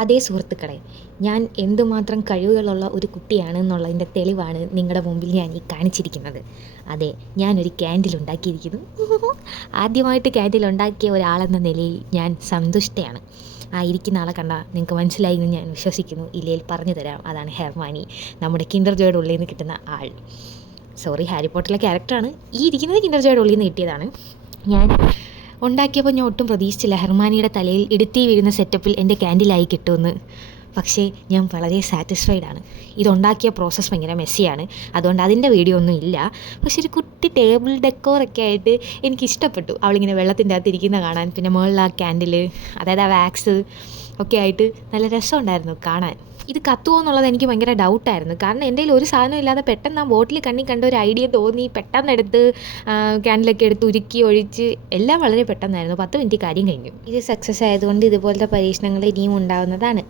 അതേ സുഹൃത്തുക്കളെ, ഞാൻ എന്തുമാത്രം കഴിവുകളുള്ള ഒരു കുട്ടിയാണെന്നുള്ളതിൻ്റെ തെളിവാണ് നിങ്ങളുടെ മുമ്പിൽ ഞാൻ ഈ കാണിച്ചിരിക്കുന്നത്. അതെ, ഞാനൊരു ക്യാൻഡിൽ ഉണ്ടാക്കിയിരിക്കുന്നു. ആദ്യമായിട്ട് ക്യാൻഡിൽ ഉണ്ടാക്കിയ ഒരാളെന്ന നിലയിൽ ഞാൻ സന്തുഷ്ടയാണ്. ആ ഇരിക്കുന്ന ആളെ കണ്ടാൽ നിങ്ങൾക്ക് മനസ്സിലായി എന്ന് ഞാൻ വിശ്വസിക്കുന്നു. ഇല്ലെങ്കിൽ പറഞ്ഞു തരാം. അതാണ് ഹെർമാനി, നമ്മുടെ കിൻഡർ ജോയുടെ ഉള്ളിൽ നിന്ന് കിട്ടുന്ന ആൾ. സോറി, ഹാരി പോട്ടറിലെ ക്യാരക്ടറാണ്. ഈ ഇരിക്കുന്നത് കിൻഡർ ജോയുടെ ഉള്ളിൽ നിന്ന് കിട്ടിയതാണ്. ഞാൻ ഉണ്ടാക്കിയപ്പോൾ ഞാൻ ഒട്ടും പ്രതീക്ഷിച്ചില്ല ഹെർമാനിയുടെ തലയിൽ ഇടുത്തി വീഴുന്ന സെറ്റപ്പിൽ എൻ്റെ ക്യാൻഡിലായി കിട്ടുമെന്ന്. പക്ഷേ ഞാൻ വളരെ സാറ്റിസ്ഫൈഡ് ആണ്. ഇതുണ്ടാക്കിയ പ്രോസസ്സ് ഭയങ്കര മെസ്സിയാണ്, അതുകൊണ്ട് അതിൻ്റെ വീഡിയോ ഒന്നും ഇല്ല. പക്ഷെ ഒരു കുട്ടി ടേബിൾ ഡെക്കോറൊക്കെ ആയിട്ട് എനിക്കിഷ്ടപ്പെട്ടു. അവളിങ്ങനെ വെള്ളത്തിൻ്റെ അകത്ത് ഇരിക്കുന്ന കാണാൻ, പിന്നെ മുകളിൽ ആ ക്യാൻഡിൽ, അതായത് ആ വാക്സ് ഒക്കെ ആയിട്ട് നല്ല രസമുണ്ടായിരുന്നു കാണാൻ. ഇത് കത്തുമോ എന്നുള്ളത് എനിക്ക് ഭയങ്കര ഡൗട്ടായിരുന്നു. കാരണം എൻ്റെ കയ്യിൽ ഒരു സാധനം ഇല്ലാതെ പെട്ടെന്ന് ആ ബോട്ടിൽ കണ്ട ഒരു ഐഡിയ തോന്നി, പെട്ടെന്നെടുത്ത് ക്യാൻഡിലൊക്കെ എടുത്ത് ഉരുക്കി ഒഴിച്ച് എല്ലാം വളരെ പെട്ടെന്നായിരുന്നു. 10 മിനിറ്റ് കാര്യം കഴിഞ്ഞു. ഇത് സക്സസ് ആയതുകൊണ്ട് ഇതുപോലത്തെ പരീക്ഷണങ്ങൾ ഇനിയും ഉണ്ടാവുന്നതാണ്.